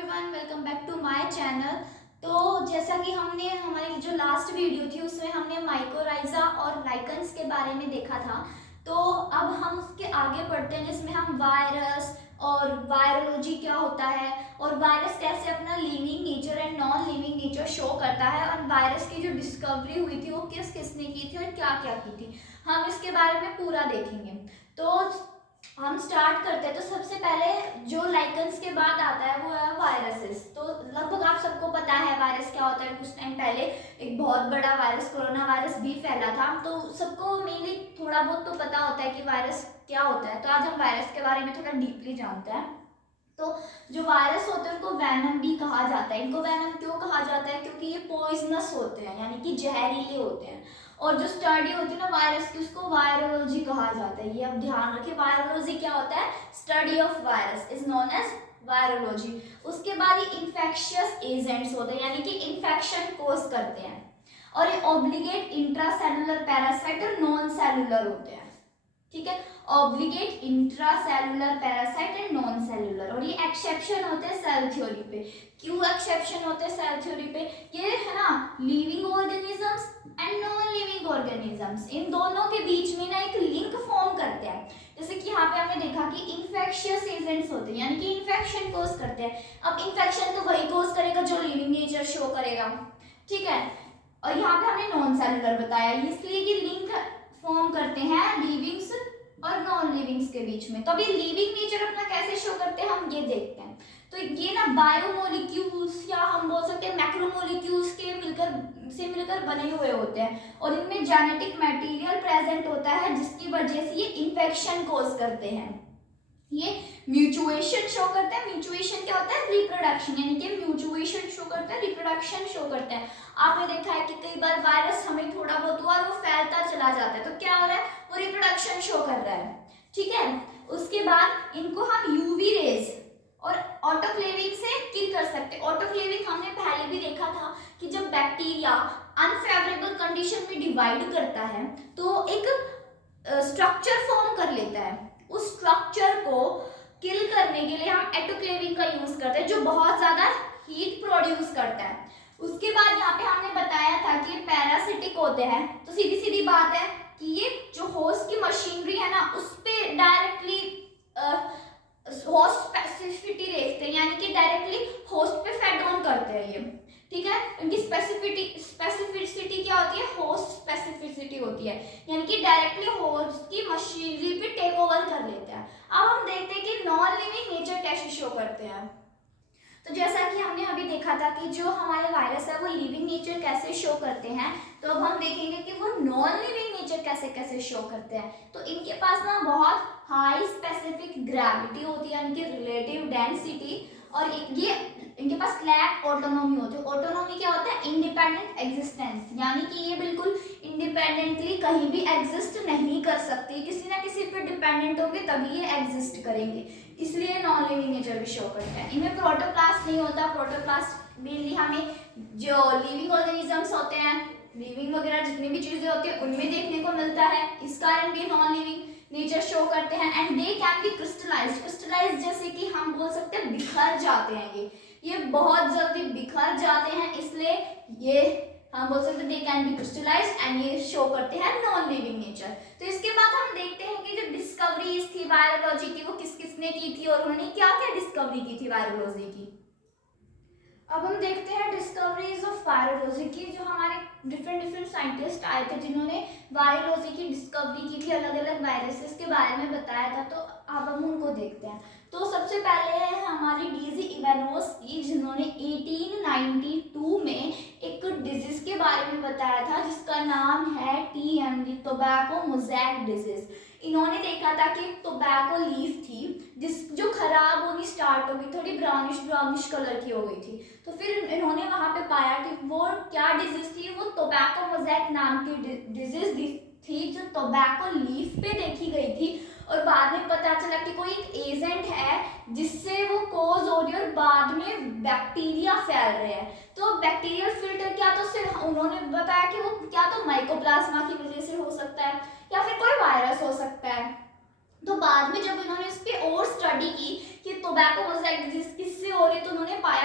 Everyone, welcome back to my channel. तो जैसा कि हमने हमारी जो लास्ट वीडियो थी उसमें हमने माइकोराइजा और लाइकन्स के बारे में देखा था। तो अब हम उसके आगे बढ़ते हैं जिसमें हम वायरस और वायरोलॉजी क्या होता है और वायरस कैसे अपना living nature and non living nature show करता है और वायरस की जो डिस्कवरी हुई थी वो किस किसने की थी और क्या क्या की थी, हम इसके बारे में पूरा देखेंगे। तो हम स्टार्ट करते हैं। तो सबसे पहले जो लाइकन्स के बाद आता है वो है वायरसेस। तो लगभग आप सबको पता है वायरस क्या होता है। कुछ टाइम पहले एक बहुत बड़ा वायरस कोरोना वायरस भी फैला था, तो सबको मेनली थोड़ा बहुत तो पता होता है कि वायरस क्या होता है। तो आज हम वायरस के बारे में थोड़ा डीपली जानते हैं। तो जो वायरस होते हैं उनको वैनम भी कहा जाता है। इनको वैनम क्यों कहा जाता है? क्योंकि ये पॉइजनस होते हैं, यानी कि जहरीले होते हैं। और जो स्टडी होती है ना वायरस की, उसको वायरोलॉजी कहा जाता है। ये अब ध्यान रखें, वायरोलॉजी क्या होता है? Study of virus is known as virology. उसके बाद ये इन्फेक्शियस एजेंट्स होते हैं, यानी कि इन्फेक्शन कोज करते हैं। और ये ऑब्लिगेट इंट्रासेलुलर पैरासाइट और नॉन सेलुलर होते हैं। ठीक है, obligate intracellular parasite and non cellular. और ये एक्सेप्शन होते हैं सेल थ्योरी पे। क्यों एक्सेप्शन होते हैं सेल थ्योरी पे? ये है ना living organisms and non living organisms, इन दोनों के बीच में ना एक लिंक फॉर्म करते हैं। जैसे कि यहाँ पे हमने देखा कि इन्फेक्शियस एजेंट्स होते हैं, यानी कि इन्फेक्शन कोज करते हैं। अब इन्फेक्शन तो वही कोज करेगा जो लिविंग नेचर शो करेगा, ठीक है। और यहाँ पे हमने नॉन सेलुलर बताया, इसलिए कि लिंक फॉर्म करते हैं लिविंग्स और नॉन लिविंग्स के बीच में। तो अभी लिविंग नेचर अपना कैसे शो करते हैं हम ये देखते हैं। तो ये ना बायोमोलिक्यूल्स या हम बोल सकते हैं मैक्रोमोलिक्यूल्स के मिलकर बने हुए होते हैं और इनमें जेनेटिक मटेरियल प्रेजेंट होता है जिसकी वजह से ये इन्फेक्शन कोज करते हैं। ये म्यूचुएशन शो करते हैं। म्यूचुएशन क्या होता है? रिप्रोडक्शन, यानी कि म्यूचुएशन शो करता है, रिप्रोडक्शन शो करता है। आपने देखा है कि कई बार वायरस हमें थोड़ा बहुत हुआ और वो फैलता चला जाता है, तो क्या हो रहा है? वो रिप्रोडक्शन शो कर रहा है, ठीक है। उसके बाद इनको हम यूवी रेज और ऑटोक्लेविंग से किल कर सकते हैं। ऑटोक्लेविंग हमने पहले भी देखा था कि जब बैक्टीरिया अनफेवरेबल कंडीशन में डिवाइड करता है तो एक स्ट्रक्चर फॉर्म कर लेता है। उस स्ट्रक्चर को किल करने के लिए हम ऑटोक्लेविंग का यूज करते हैं, जो बहुत ज्यादा हीट प्रोड्यूस करता है। उसके बाद यहाँ पे हमने बताया था कि ये पैरासिटिक होते हैं। तो सीधी सीधी बात है कि ये जो होस्ट की मशीनरी है ना उस पे डायरेक्टली होस्ट स्पेसिफिसिटी देखते हैं, यानी कि डायरेक्टली होस्ट पे फेड ऑन करते हैं ये, ठीक है। इनकी स्पेसिफिसिटी क्या होती है? होस्ट स्पेसिफिसिटी होती है, यानी कि डायरेक्टली होस्ट की मशीनरी पे टेक ओवर कर लेते हैं। अब हम देखते हैं कि नॉन लिविंग नेचर कैसे शो करते हैं। तो जैसा कि हमने अभी देखा था कि जो हमारे वायरस है वो लिविंग नेचर कैसे शो करते हैं, तो अब हम देखेंगे कि वो नॉन लिविंग नेचर कैसे कैसे शो करते हैं। तो इनके पास ना बहुत हाई स्पेसिफिक ग्रेविटी होती है, यानी कि रिलेटिव डेंसिटी, और ये इनके पास लैक ऑटोनॉमी होती है। ऑटोनॉमी क्या होता है? इंडिपेंडेंट एग्जिस्टेंस, यानी कि ये बिल्कुल इंडिपेंडेंटली कहीं भी एग्जिस्ट नहीं कर सकती, किसी ना किसी पे डिपेंडेंट होंगे तभी ये एग्जिस्ट करेंगे, इसलिए नॉन लिविंग नेचर भी शो करता है। इनमें प्रोटोप्लास्ट नहीं होता। प्रोटोप्लास्ट मेनली हमें जो लिविंग ऑर्गेनिजम्स होते हैं, लिविंग वगैरह जितनी भी चीजें होती है उनमें देखने को मिलता है, इस कारण भी नॉन लिविंग नेचर शो करते हैं। And they can be crystallised. Crystallised जैसे कि हम बोल सकते हैं बिखर जाते हैं, ये बहुत जल्दी बिखर जाते हैं, इसलिए ये हम बोल सकते हैं they can be crystallised and ये शो करते हैं नॉन लिविंग नेचर। तो इसके बाद हम देखते हैं कि जो डिस्कवरीज थी वायरोलॉजी की वो किस किसने की थी और उन्होंने क्या क्या डिस्कवरी की थी वायरोलॉजी की। अब हम देखते हैं डिस्कवरीज ऑफ वायरोलॉजी की। जो हमारे डिफरेंट साइंटिस्ट आए थे जिन्होंने वायरोलॉजी की डिस्कवरी की थी, अलग अलग वायरसेस के बारे में बताया था, तो अब हम उनको देखते हैं। तो सबसे पहले है हमारी डीजी इवानोव्स्की, जिन्होंने 1892 में एक डिजीज के बारे में बताया था जिसका नाम है TMD, टोबैको मोज़ेक डिजीज। इन्होंने देखा था कि टोबैको लीफ थी जो खराब होनी स्टार्ट हो गई, थोड़ी ब्राउनिश कलर की हो गई थी। तो फिर इन्होंने वहां पे पाया कि वो क्या डिजीज थी, वो टोबैको मोज़ेक नाम की डिजीज थी जो टोबैको लीफ पे देखी गई थी। और बाद में पता चला कि कोई एक एजेंट है जिससे वो कोज हो रही है और बाद में बैक्टीरिया फैल रहे हैं। तो बैक्टीरियल फिल्टर क्या, तो सिर्फ उन्होंने बताया कि वो क्या तो माइकोप्लाज्मा की वजह से हो सकता है या फिर कोई वायरस हो सकता है। तो बाद में जब इन्होंने इस पे और स्टडी की कि टोबैको मोज़ेक डिजीज किससे हो रही है, तो उन्होंने पाया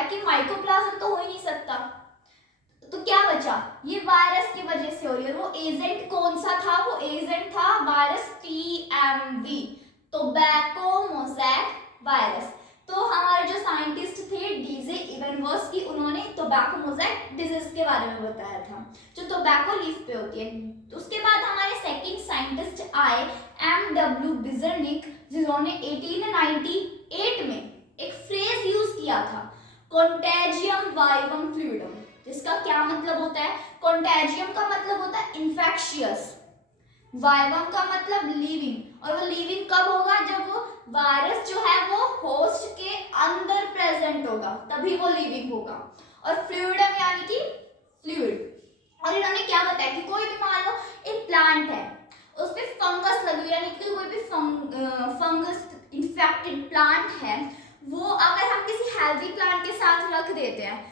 एजेंट कौन सा था, वो एजेंट था virus TMV, tobacco mosaic virus. तो हमारे जो साइंटिस्ट थे डीजे इवनवर्स, उन्होंने टोबैको मोज़ैक डिजीज के बारे में बताया था, जो टोबैको लीफ पे होती है। तो उसके बाद हमारे सेकंड साइंटिस्ट आए MW बिजरनिक, जिन्होंने 1898 में एक फ्रेज यूज किया था, कॉन्टेजियम वाइवम फ्लूइडम, जिसका क्या मतलब होता है? कॉन्टेजियम का मतलब होता है इन्फेक्शियस, वाइवम का मतलब लिविंग, और वो लिविंग कब होगा? जब वो वायरस जो है वो होस्ट के अंदर प्रेजेंट होगा, तभी वो लिविंग होगा। और फ्लूइडम यानी कि फ्लूइड। और इन्होंने क्या बताया कि कोई भी मान लो एक प्लांट है, उस पे फंगस लगी हुई, यानी कि कोई भी फंगस इन्फेक्टेड प्लांट है, वो अगर हम किसी हेल्दी प्लांट के साथ रख देते हैं,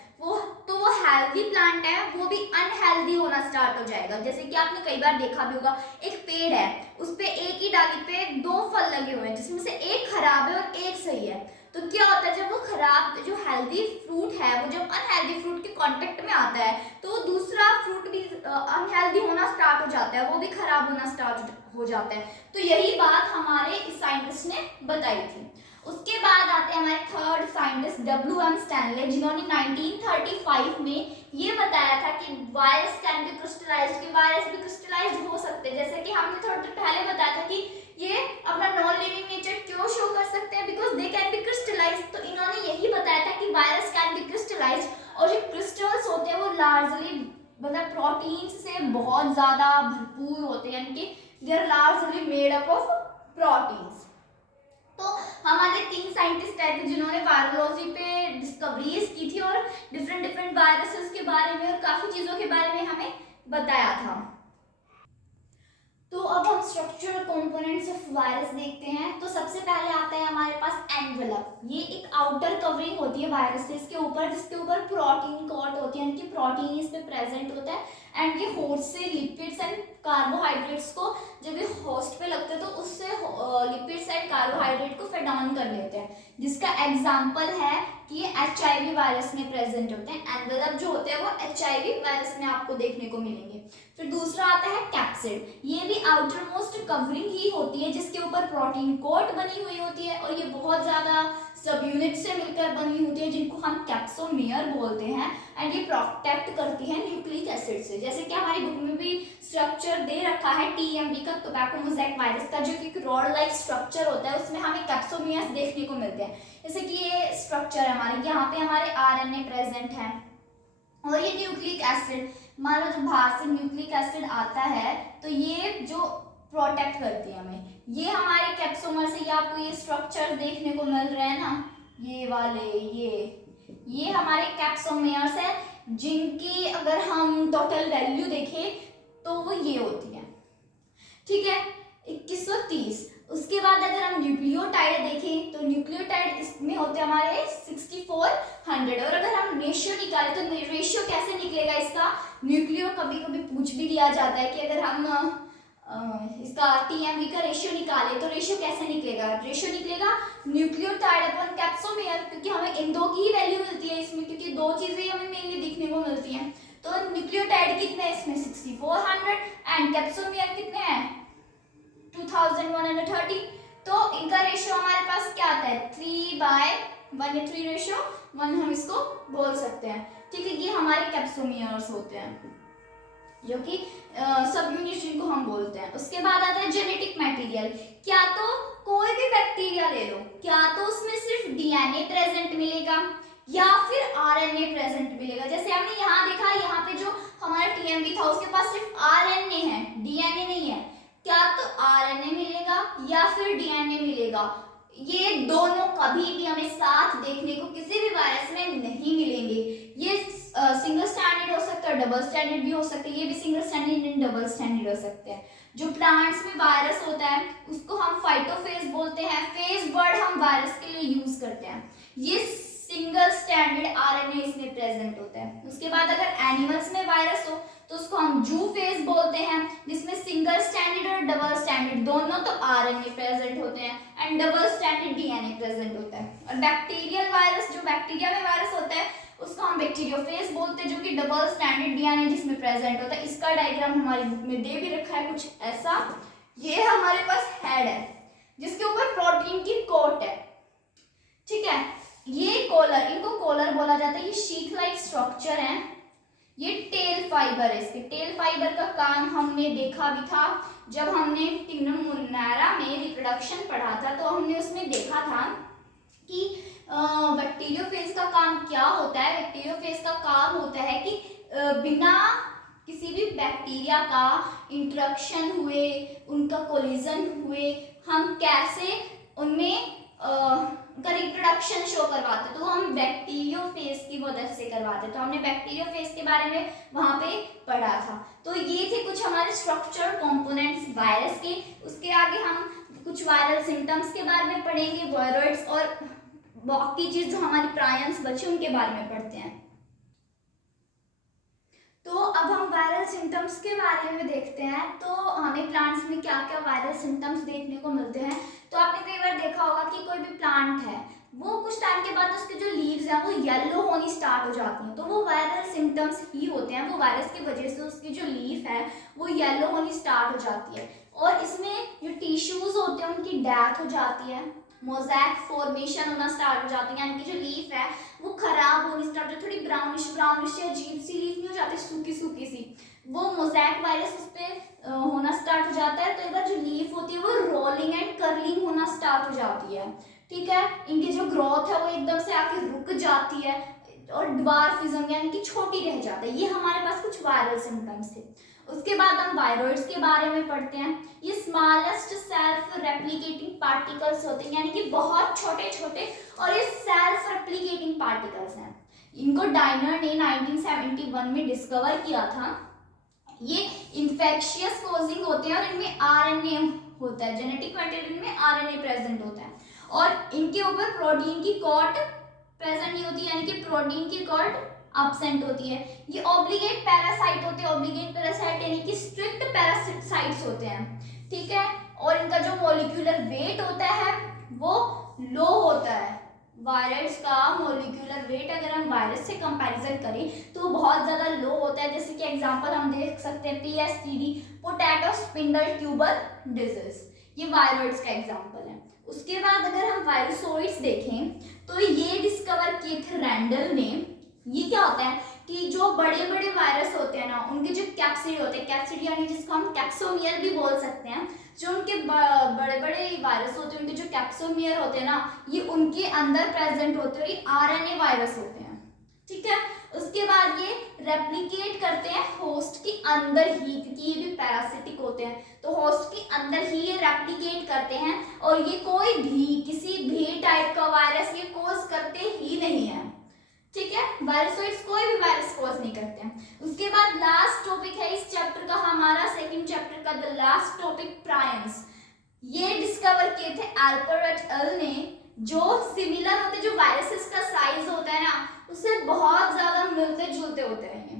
तो वो हेल्दी प्लांट है वो भी अनहेल्दी होना स्टार्ट हो जाएगा। जैसे कि आपने कई बार देखा भी होगा, एक पेड़ है, उस पे एक ही डाली पे 2 फल लगे हुए हैं, जिसमें से एक खराब है और एक सही है। तो क्या होता है, जब वो खराब जो हेल्दी फ्रूट है वो जब अनहेल्दी फ्रूट के कांटेक्ट में आता है, तो दूसरा फ्रूट भी अनहेल्दी होना स्टार्ट हो जाता है, वो भी खराब होना स्टार्ट हो जाता है। तो यही बात हमारे इस साइंटिस्ट ने बताई थी। उसके बाद आते हैं हमारे थर्ड साइंटिस्ट WM स्टैनले, जिन्होंने 1935 में ये बताया था कि वायरस कैन बी क्रिस्टलाइज्ड, कि वायरस भी क्रिस्टलाइज्ड हो सकते हैं। जैसे कि हमने थोड़ा पहले बताया था कि ये अपना नॉन लिविंग नेचर क्यों शो कर सकते हैं, because they can be crystallised. तो इन्होंने यही बताया था कि वायरस कैन बी क्रिस्टलाइज्ड, और जो क्रिस्टल्स होते हैं वो लार्जली मतलब प्रोटीन से बहुत ज्यादा भरपूर होते हैं, यानी कि they are largely made up of proteins. तो हमारे 3 साइंटिस्ट आए थे जिन्होंने वायरोलॉजी पे डिस्कवरीज की थी और डिफरेंट वायरसेस के बारे में और काफी चीजों के बारे में हमें बताया था। तो अब हम स्ट्रक्चरल कंपोनेंट्स ऑफ वायरस देखते हैं। तो सबसे पहले आता है हमारे पास एनवेलप। ये एक आउटर कवरिंग होती है वायरसेस के ऊपर, जिसके ऊपर प्रोटीन कोट होती है, यानी कि प्रोटीन इस पे प्रेजेंट होता है, एंड ये होस्ट से लिपिड्स एंड कार्बोहाइड्रेट्स को जब ये होस्ट पे लगते हैं तो उससे लिपिड्स एंड कार्बोहाइड्रेट को फेड ऑन कर लेते हैं, जिसका एग्जांपल है कि ये HIV वायरस में प्रेजेंट होते हैं। एनवेलप जो होते हैं वो HIV वायरस में आपको देखने को मिलेंगे। फिर दूसरा आता है कैप्सिड। ये भी आउटर मोस्ट कवरिंग ही होती है, जिसके ऊपर प्रोटीन कोट बनी हुई होती है, और ये बहुत ज्यादा सब यूनिट से मिलकर बनी होती है, जिनको हम कैप्सोमियर बोलते हैं, एंड ये प्रोटेक्ट करती है न्यूक्लिक एसिड से। जैसे कि हमारी बुक में भी स्ट्रक्चर दे रखा है TMV का, टोबैको मोज़ैक वायरस का, जो कि रॉड लाइक स्ट्रक्चर होता है, उसमें हमें कैप्सोमियर्स देखने को मिलते हैं। जैसे कि ये स्ट्रक्चर है हमारे, यहाँ पे हमारे RNA प्रेजेंट है, और ये न्यूक्लिक एसिड, मान लो जब बाहर से न्यूक्लिक एसिड आता है तो ये जो प्रोटेक्ट करती है हमें। ये हमारे कैप्सोमर से, ये आपको ये स्ट्रक्चर देखने को मिल रहे हैं ना, ये वाले, ये हमारे कैप्सोमेयर्स है, जिनकी अगर हम टोटल वैल्यू देखें तो वो ये होती है, ठीक है, 2130। उसके बाद अगर हम न्यूक्लियोटाइड देखें तो न्यूक्लियोटाइड इसमें होते हैं हमारे 6400। और अगर हम रेशियो निकालें तो रेशियो कैसे निकलेगा इसका, न्यूक्लियो कभी कभी पूछ भी लिया जाता है कि अगर हम इसका TMV का रेशियो निकाले तो रेशियो कैसे निकलेगा। रेशियो निकलेगा न्यूक्लियोटाइड अपॉन कैप्सोमेयर, क्योंकि हमें इन दो की ही वैल्यू मिलती है इसमें, क्योंकि दो चीजें हमें मेनली दिखने को मिलती हैं। तो न्यूक्लियोटाइड कितने हैं इसमें 6400, एंड कैप्सोमेयर कितने हैं 2130। तो इनका रेशियो हमारे पास क्या आता है 3/1:3 रेशियो 1 हम इसको बोल सकते हैं, ठीक है। ये हमारे कैप्सोमियर्स होते हैं, जो कि सब यूनिट जिनको हम बोलते हैं। उसके बाद आता है जेनेटिक मटेरियल। क्या तो कोई भी बैक्टीरिया ले लो, क्या तो उसमें सिर्फ DNA प्रेजेंट मिलेगा या फिर RNA प्रेजेंट मिलेगा। जैसे हमने यहाँ देखा, यहाँ पे जो हमारा TMV था उसके पास सिर्फ RNA है, DNA नहीं है। क्या तो RNA मिलेगा या फिर DNA मिलेगा। ये दोनों कभी भी हमें साथ देखने को किसी भी वायरस में नहीं मिलेंगे। ये सिंगल स्टैंडर्ड हो सकता है, डबल स्टैंडर्ड भी हो सकता है, ये भी single standard and double standard हो सकते हैं। जो प्लांट्स में वायरस होता है उसको हम फाइटोफेज बोलते हैं, फेज वर्ड हम वायरस के लिए यूज करते हैं। ये सिंगल स्टैंडर्ड RNA इसमें प्रेजेंट होता है। उसके बाद अगर एनिमल्स में वायरस हो तो उसको हम जू फेज बोलते हैं, जिसमें सिंगल स्टैंडर्ड और डबल स्टैंडर्ड दोनों तो RNA प्रेजेंट होते हैं, and double standard DNA present होता है। और बैक्टीरियल वायरस, जो बैक्टीरिया में वायरस होता है उसको हम बैक्टीरियोफेज बोलते हैं, जो कि डबल स्टैंडर्ड डीएनए जिसमें प्रेजेंट होता है। इसका डायग्राम हमारी बुक में दे भी रखा है कुछ ऐसा। ये हमारे पास हेड है जिसके ऊपर प्रोटीन की कोट है, ठीक है। ये कॉलर, इनको कॉलर बोला जाता है। ये शीथ लाइक स्ट्रक्चर है। ये टेल फाइबर है। इसके टेल फाइबर का काम हमने देखा भी था जब हमने टिग्नोमुनेरा में रिप्रोडक्शन पढ़ा था, तो हमने उसमें देखा था कि बैक्टीरियोफेज का काम क्या होता है। बैक्टीरियोफेज का काम होता है कि बिना किसी भी बैक्टीरिया का इंटरेक्शन हुए, उनका कोलिजन हुए, हम कैसे उनमें उनका रिप्रोडक्शन शो करवाते, तो हम बैक्टीरियोफेज की मदद से करवाते। तो हमने बैक्टीरियोफेज के बारे में वहां पे पढ़ा था। तो ये थे कुछ हमारे स्ट्रक्चर कंपोनेंट्स वायरस के। उसके आगे हम कुछ वायरल सिम्टम्स के बारे में पढ़ेंगे, वायरॉइड्स और बाकी चीज जो हमारी प्रायंस बचे उनके बारे में पढ़ते हैं। तो अब हम वायरल सिम्टम्स के बारे में देखते हैं। तो हमें प्लांट्स में क्या क्या वायरल सिम्टम्स देखने को मिलते हैं। तो आपने कई बार देखा होगा कि कोई भी प्लांट है, वो कुछ टाइम के बाद उसके जो लीव्स हैं वो येलो होनी स्टार्ट हो जाती हैं, तो वो वायरल सिम्टम्स ही होते हैं। वो वायरस की वजह से उसकी जो लीफ है वो येलो होनी स्टार्ट हो जाती है, और इसमें जो टिश्यूज होते हैं उनकी डेथ हो जाती है, मोज़ैक फॉर्मेशन होना स्टार्ट हो जाती है, यानी कि जो लीफ है वो खराब होनी स्टार्ट हो, थोड़ी ब्राउनिश ब्राउनिश या अजीब सी लीफ नहीं हो जाती, सूखी सूखी सी, वो मोज़ैक वायरस उस पर होना स्टार्ट हो जाता है। तो एक बार जो लीफ होती है वो रोलिंग एंड कर्लिंग होना स्टार्ट हो जाती है, ठीक है। इनकी जो ग्रोथ है वो एकदम से आके रुक जाती है और ड्वार्फिज्म यानी कि छोटी रह जाती है। ये हमारे पास कुछ वायरल सिम्टम्स थे। उसके बाद हम वायरॉइड्स के बारे में पढ़ते हैं। ये स्मॉलेस्ट सेल्फ रेप्लिकेटिंग पार्टिकल्स होते हैं, यानी कि बहुत छोटे छोटे, और ये सेल्फ रेप्लिकेटिंग पार्टिकल्स हैं। इनको डाइनर ने 1971 में डिस्कवर किया था। ये इन्फेक्शियस कोजिंग होते हैं और इनमें आरएनए होता है, जेनेटिक मटेरियल में आरएनए प्रेजेंट होता है, और इनके ऊपर प्रोटीन की कॉट प्रेजेंट नहीं होती, यानी कि प्रोटीन की कॉट एब्सेंट होती है। ये ऑब्लिगेट पैरासाइट होते हैं। ऑब्लिगेट पैरासाइट यानी कि स्ट्रिक्ट पैरासाइट्स होते हैं, ठीक है। और इनका जो मॉलिक्यूलर वेट होता है वो लो होता है। वायरस का मॉलिक्यूलर वेट अगर हम वायरस से कंपैरिजन करें तो बहुत ज़्यादा लो होता है। जैसे कि एग्जांपल हम देख सकते हैं PSTD, potato spindle tuber disease, ये वायरॉइड्स का एग्जांपल है। उसके बाद अगर हम वायरोसोइड्स देखें तो ये डिस्कवर किए थे रैंडल ने। ये क्या होता है कि जो बड़े बड़े वायरस होते हैं ना, उनके जो कैप्सिड होते हैं, कैप्सिड यानी जिसको हम कैप्सोमियर भी बोल सकते हैं, जो उनके बड़े बड़े वायरस होते हैं, उनके जो कैप्सोमियर होते हैं ना, ये उनके अंदर प्रेजेंट होते हैं और ये आरएनए वायरस होते हैं, ठीक है। उसके बाद ये रेप्लिकेट करते हैं होस्ट के अंदर ही, क्योंकि ये भी पैरासिटिक होते हैं, तो होस्ट के अंदर ही ये रेप्लिकेट करते हैं, और ये कोई भी किसी भी टाइप का वायरस ये कोज करते ही नहीं है, ठीक है। वायरोसोइड्स कोई भी वायरस कोज नहीं करते हैं। उसके बाद लास्ट टॉपिक है इस चैप्टर का, हमारा सेकंड चैप्टर का द लास्ट टॉपिक, प्रायंस। ये डिस्कवर किए थे एल्पर एट अल ने, जो सिमिलर होते, जो वायरसेस का साइज होता है ना उससे बहुत ज्यादा मिलते जुलते होते हैं ये,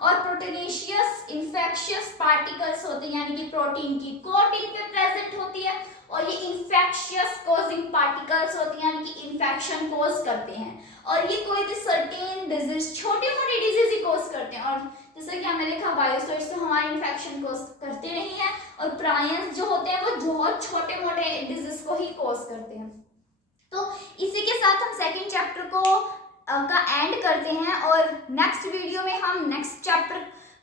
और प्रोटीनेशियस इन्फेक्शियस पार्टिकल्स होते हैं, यानी कि प्रोटीन की कोट इन पे प्रेजेंट होती है, और ये इन्फेक्शियस कोजिंग पार्टिकल्स होती हैं, यानी कि इन्फेक्शन कोज करते हैं, और ये कोई भी सर्टेन डिजीज, छोटे मोटे डिजीज ही कोज करते हैं। और जैसे कि हमने देखा वायरोसोइड्स तो हमारे इन्फेक्शन कोज करते नहीं है, और प्रायंस जो होते हैं वो बहुत छोटे मोटे डिजीज को ही कोज करते हैं। तो इसी के साथ हम सेकेंड चैप्टर को का एंड करते हैं, और नेक्स्ट वीडियो में हम नेक्स्ट चैप्टर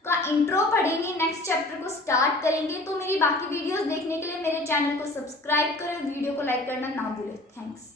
का इंट्रो पढ़ेंगे, नेक्स्ट चैप्टर को स्टार्ट करेंगे। तो मेरी बाकी वीडियोस देखने के लिए मेरे चैनल को सब्सक्राइब करें, वीडियो को लाइक करना ना भूलें। थैंक्स।